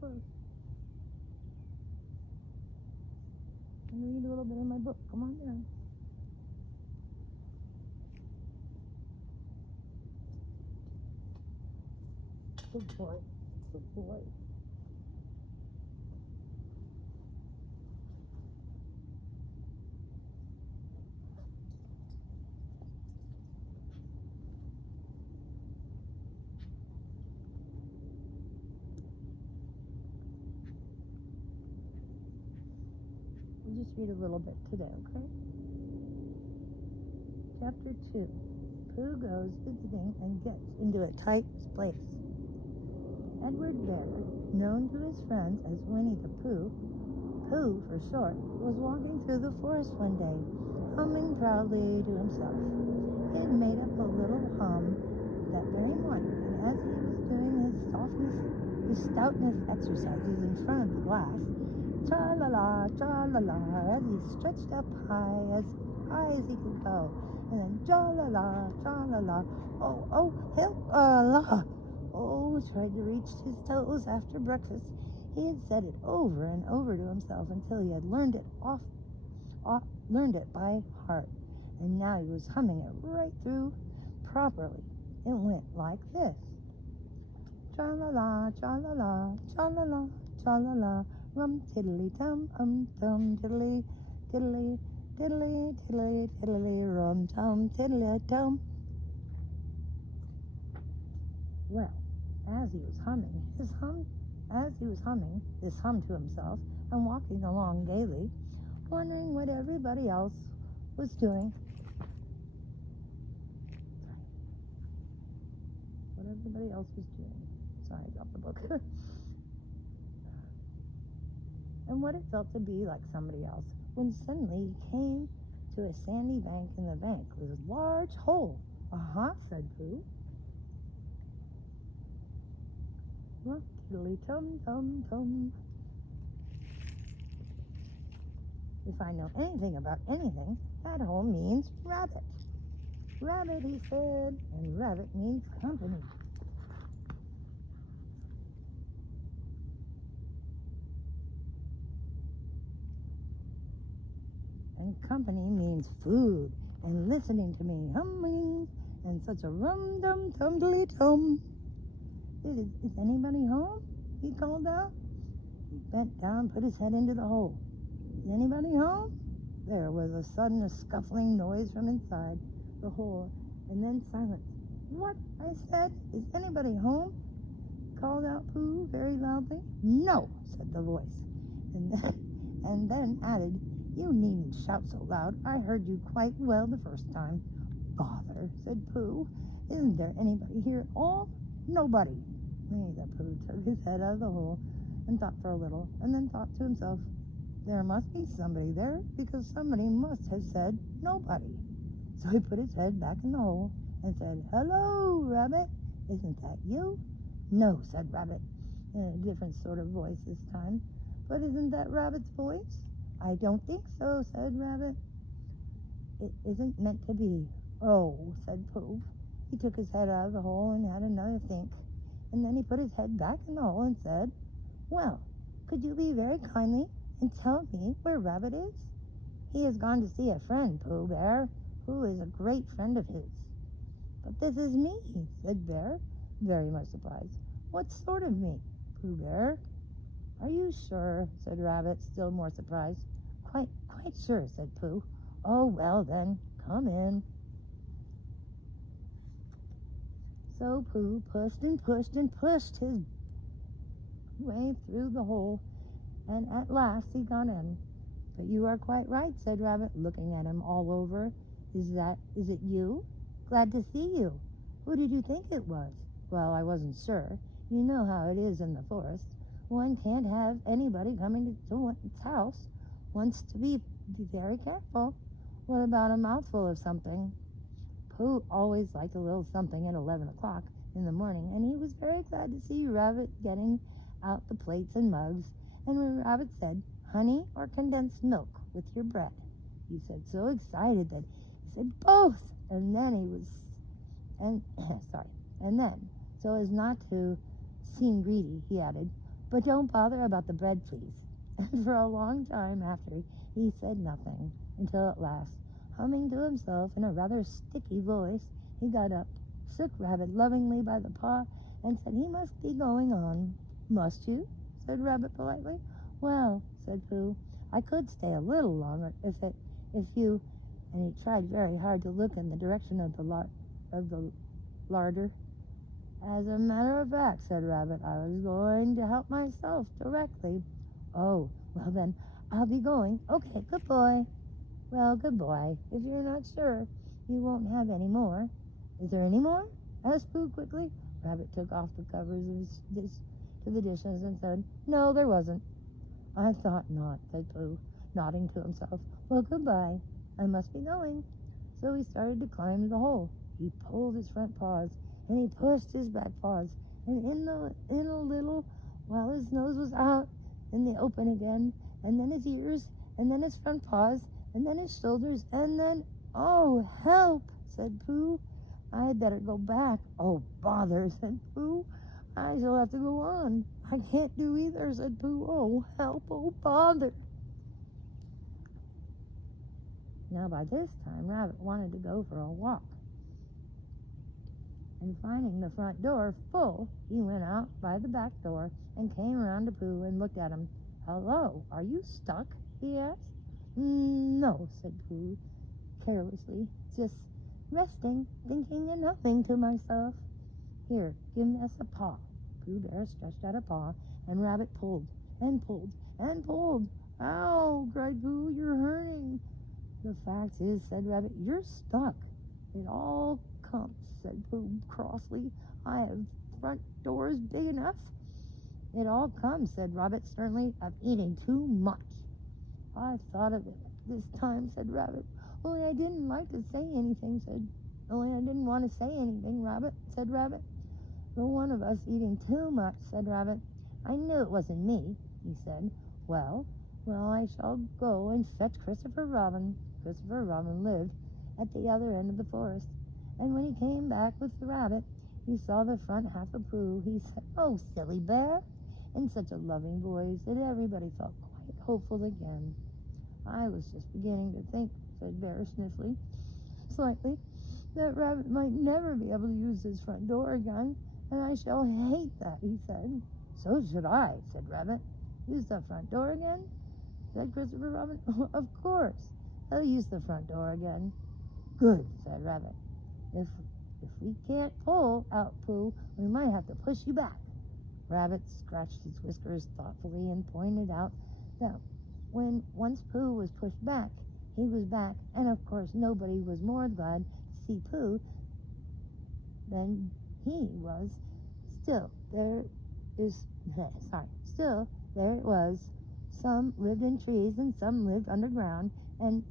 close. I'm going to read a little bit in my book. Come on down. Good boy. Good boy. We'll just read a little bit today, okay? Chapter 2. Pooh goes visiting and gets into a tight place. Edward Bear, known to his friends as Winnie the Pooh, Pooh for short, was walking through the forest one day, humming proudly to himself. He had made up a little hum that very morning, and as he was doing his stoutness exercises in front of the glass, cha-la-la, as he stretched up high as he could go, and then cha-la-la, oh, help, la. Oh, tried to reach his toes after breakfast. He had said it over and over to himself until he had learned it by heart, and now he was humming it right through properly. It went like this: tra-la-la, tra-la-la, tra-la-la, tra-la-la, rum tiddly tum tum tiddly tiddly tiddly tiddly tiddly rum tum tiddly tum. Well, as he was humming this hum to himself and walking along gaily, wondering what everybody else was doing. Sorry, I dropped the book. And what it felt to be like somebody else, when suddenly he came to a sandy bank, and the bank was a large hole. "Aha," said Pooh. Well, tiddly tum tum tum. If I know anything about anything, that hole means rabbit. Rabbit, he said, and rabbit means company. And company means food, and listening to me humming, and such a rum-dum-tum-dily-tum. Is anybody home?" he called out. He bent down, put his head into the hole. "Is anybody home?" There was a sudden scuffling noise from inside the hole, and then silence. "What?" I said. "Is anybody home?" called out Pooh very loudly. "No," said the voice, and then added, "You needn't shout so loud. I heard you quite well the first time." "Bother," said Pooh. "Isn't there anybody here at all?" "Nobody." Winnie the Pooh took his head out of the hole and thought for a little, and then thought to himself, "There must be somebody there, because somebody must have said nobody." So he put his head back in the hole and said, "Hello, Rabbit. Isn't that you?" "No," said Rabbit, in a different sort of voice this time. "But isn't that Rabbit's voice?" "I don't think so," said Rabbit. "It isn't meant to be." "Oh," said Pooh. He took his head out of the hole and had another think, and then he put his head back in the hole and said, "Well, could you be very kindly and tell me where Rabbit is?" "He has gone to see a friend, Pooh Bear, who is a great friend of his." "But this is me," said Bear, very much surprised. "What sort of me?" "Pooh Bear." "Are you sure?" said Rabbit, still more surprised. Quite sure," said Pooh. "Oh, well then, come in." So Pooh pushed and pushed and pushed his way through the hole, and at last he got in. "But you are quite right," said Rabbit, looking at him all over. Is it you? Glad to see you. Who did you think it was?" "Well, I wasn't sure. You know how it is in the forest. One can't have anybody coming to one's house. One's to be very careful. What about a mouthful of something?" Pooh always liked a little something at 11 o'clock in the morning, and he was very glad to see Rabbit getting out the plates and mugs. And when Rabbit said, "Honey or condensed milk with your bread?" he said, so excited that he said, "Both!" And then so as not to seem greedy, he added, But don't bother about the bread, please. And for a long time after, he said nothing, until at last, humming to himself in a rather sticky voice, he got up, shook Rabbit lovingly by the paw, and said he must be going on. Must you? Said Rabbit politely. Well, said Pooh, I could stay a little longer if you, and he tried very hard to look in the direction of the larder. As a matter of fact, said Rabbit, I was going to help myself directly. Oh, well then, I'll be going. Okay, good boy. Well, good boy. If you're not sure, you won't have any more. Is there any more? Asked Pooh quickly. Rabbit took off the covers of his to the dishes and said, no, there wasn't. I thought not, said Pooh, nodding to himself. Well, goodbye. I must be going. So he started to climb the hole. He pulled his front paws, and he pushed his back paws, and in a little, while his nose was out in the open again, and then his ears, and then his front paws, and then his shoulders, and then, oh, help, said Pooh. I better go back. Oh, bother, said Pooh. I shall have to go on. I can't do either, said Pooh. Oh, help, oh, bother. Now, by this time, Rabbit wanted to go for a walk. And finding the front door full, he went out by the back door and came around to Pooh and looked at him. Hello, are you stuck? He asked. No, said Pooh carelessly, just resting, thinking and humming to myself. Here, give us a paw. Pooh Bear stretched out a paw, and Rabbit pulled and pulled and pulled. Ow, cried Pooh, you're hurting. The fact is, said Rabbit, you're stuck. It all comes, said Pooh crossly. I have front doors big enough. It all comes, said Rabbit sternly, of eating too much. I've thought of it this time, said Rabbit. Only I didn't like to say anything, Only I didn't want to say anything, Rabbit, said Rabbit. The one of us eating too much, said Rabbit. I knew it wasn't me, he said. Well, I shall go and fetch Christopher Robin. Christopher Robin lived at the other end of the forest, and when he came back with the rabbit, he saw the front half of Pooh. He said, oh, silly bear, in such a loving voice that everybody felt quite hopeful again. I was just beginning to think, said Bear slightly, that Rabbit might never be able to use his front door again, and I shall hate that, he said. So should I, said Rabbit. Use the front door again? Said Christopher Robin. Of course. I'll use the front door again. Good, said Rabbit. If we can't pull out Pooh, we might have to push you back. Rabbit scratched his whiskers thoughtfully and pointed out that when once Pooh was pushed back, he was back, and of course nobody was more glad to see Pooh than he was. Still there it was. Some lived in trees and some lived underground, and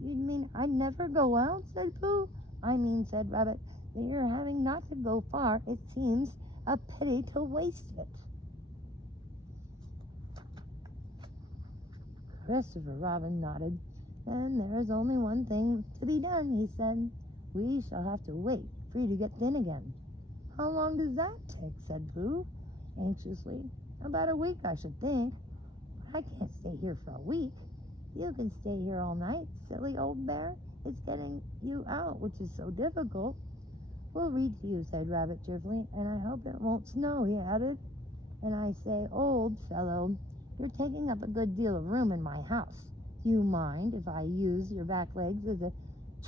you mean I'd never go out, said Pooh. I mean, said Rabbit, that you're having not to go far. It seems a pity to waste it. Christopher Robin nodded. Then there is only one thing to be done, he said. We shall have to wait for you to get thin again. How long does that take, said Pooh, anxiously. About a week, I should think. But I can't stay here for a week. You can stay here all night, silly old bear. It's getting you out which is so difficult. We'll read to you, said Rabbit cheerfully, and I hope it won't snow, he added. And I say, old fellow, you're taking up a good deal of room in my house. Do you mind if I use your back legs as a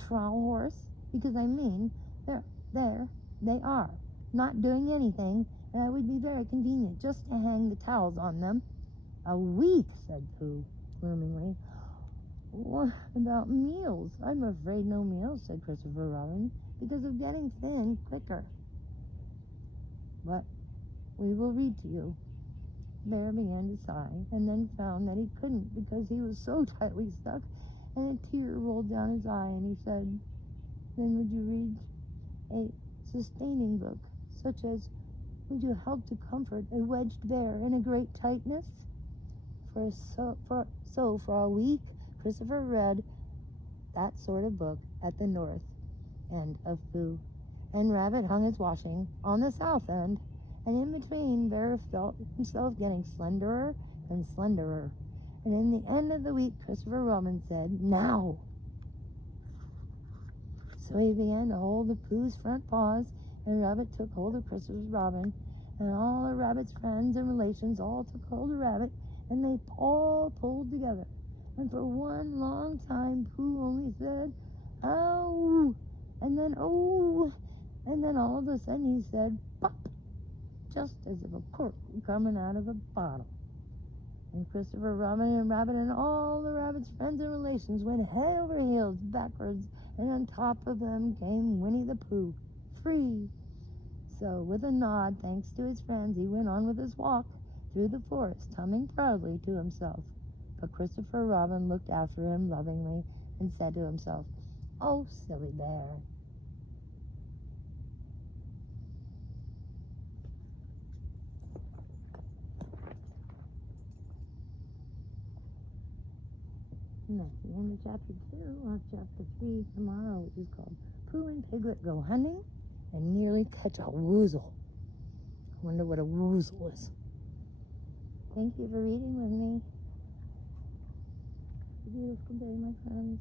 trowel horse? Because I mean, there they are, not doing anything, and it would be very convenient just to hang the towels on them. A week, said Pooh, gloomingly. What about meals? I'm afraid no meals, said Christopher Robin, because of getting thin quicker. But we will read to you. Bear began to sigh, and then found that he couldn't because he was so tightly stuck, and a tear rolled down his eye, and he said, then would you read a sustaining book, such as, would you help to comfort a wedged bear in a great tightness? For a week, Christopher read that sort of book at the north end of Pooh, and Rabbit hung his washing on the south end, And in between, Bear felt himself getting slenderer and slenderer. And in the end of the week, Christopher Robin said, "Now!" So he began to hold the Pooh's front paws, and Rabbit took hold of Christopher Robin, and all the Rabbit's friends and relations all took hold of Rabbit, and they all pulled together. And for one long time, Pooh only said, "Ow!" and then, "Oh!" and then all of a sudden he said, "Pop!" just as if a cork were coming out of a bottle. And Christopher Robin and Rabbit and all the Rabbit's friends and relations went head over heels backwards, and on top of them came Winnie the Pooh, free. So with a nod, thanks to his friends, he went on with his walk through the forest, humming proudly to himself. But Christopher Robin looked after him lovingly and said to himself, "Oh, silly bear." And that's the end of chapter 2. We'll have chapter 3 tomorrow, which is called Pooh and Piglet Go Hunting and Nearly Catch a Woozle. I wonder what a woozle is. Thank you for reading with me. Have a beautiful day, my friends.